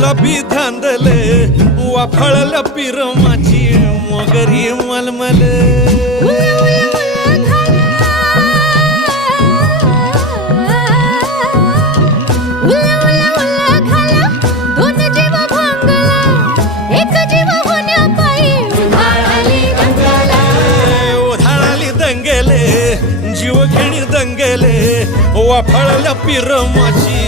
गुलाबी धांदले वाफळल्या पिरमाची मगरी मलमल दंगेले जीव घेणी दंगेले वाफळल्या पिरमाची